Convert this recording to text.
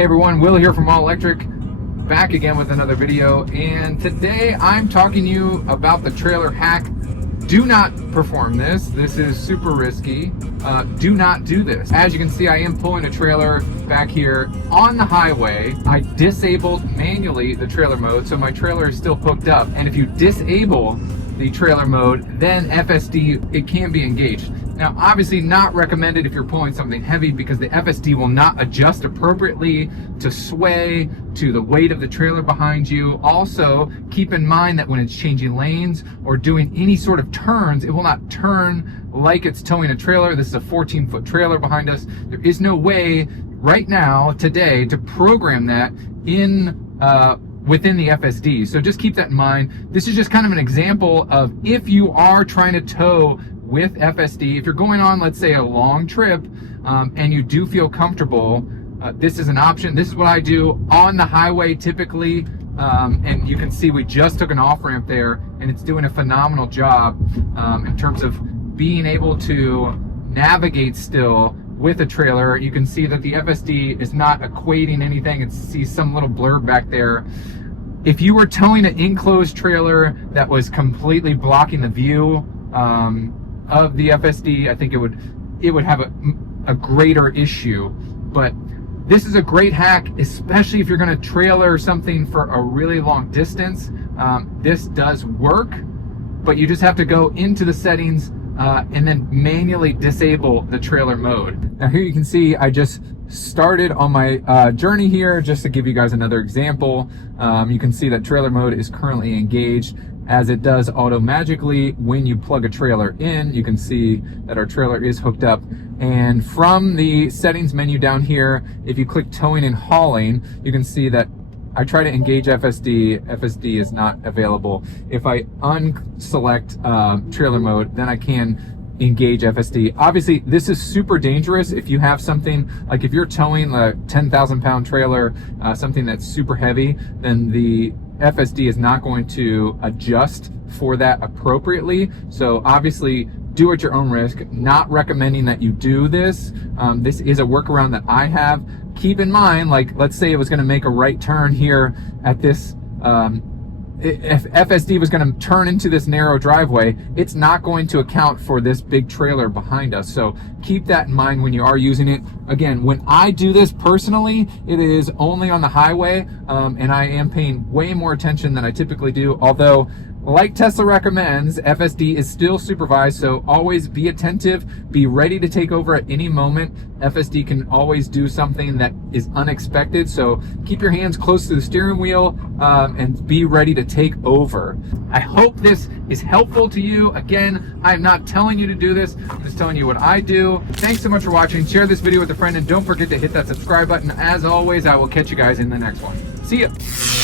Hey everyone, Will here from All Electric, back again with another video, and today I'm talking to you about the trailer hack. Do not perform this. This is super risky. Do not do this. As you can see, I am pulling a trailer back here on the highway. I disabled manually the trailer mode, so my trailer is still hooked up. And if you disable the trailer mode, then FSD, it can be engaged. Now, obviously not recommended if you're pulling something heavy, because the FSD will not adjust appropriately to sway to the weight of the trailer behind you. Also, keep in mind that when it's changing lanes or doing any sort of turns, it will not turn like it's towing a trailer. This is a 14-foot trailer behind us. There is no way right now, today, to program that in within the FSD. So just keep that in mind. This is just kind of an example of if you are trying to tow with FSD, if you're going on, let's say, a long trip, and you do feel comfortable, this is an option. This is what I do on the highway typically, and you can see we just took an off-ramp there, and it's doing a phenomenal job in terms of being able to navigate still with a trailer. You can see that the FSD is not equating anything. It sees some little blurb back there. If you were towing an enclosed trailer that was completely blocking the view of the FSD, I think it would have a greater issue. But this is a great hack, especially if you're going to trailer something for a really long distance. This does work, but you just have to go into the settings and then manually disable the trailer mode. Now here you can see I just started on my journey here, just to give you guys another example. You can see that trailer mode is currently engaged, as it does auto-magically when you plug a trailer in. You can see that our trailer is hooked up. And from the settings menu down here, if you click towing and hauling, you can see that I try to engage FSD. FSD is not available. If I unselect trailer mode, then I can engage FSD. Obviously, this is super dangerous if you have something like, if you're towing a 10,000 pound trailer, something that's super heavy, then the FSD is not going to adjust for that appropriately. So obviously, do at your own risk. Not recommending that you do this. This is a workaround that I have. Keep in mind, like, let's say it was going to make a right turn here at this, if FSD was going to turn into this narrow driveway, it's not going to account for this big trailer behind us. So keep that in mind when you are using it. Again, when I do this personally, it is only on the highway, and I am paying way more attention than I typically do. Although, like Tesla recommends, FSD is still supervised, so always be attentive, be ready to take over at any moment. FSD can always do something that is unexpected, so keep your hands close to the steering wheel and be ready to take over. I hope this is helpful to you. Again, I'm not telling you to do this, I'm just telling you what I do. Thanks so much for watching. Share this video with a friend, and don't forget to hit that subscribe button. As always, I will catch you guys in the next one. See ya.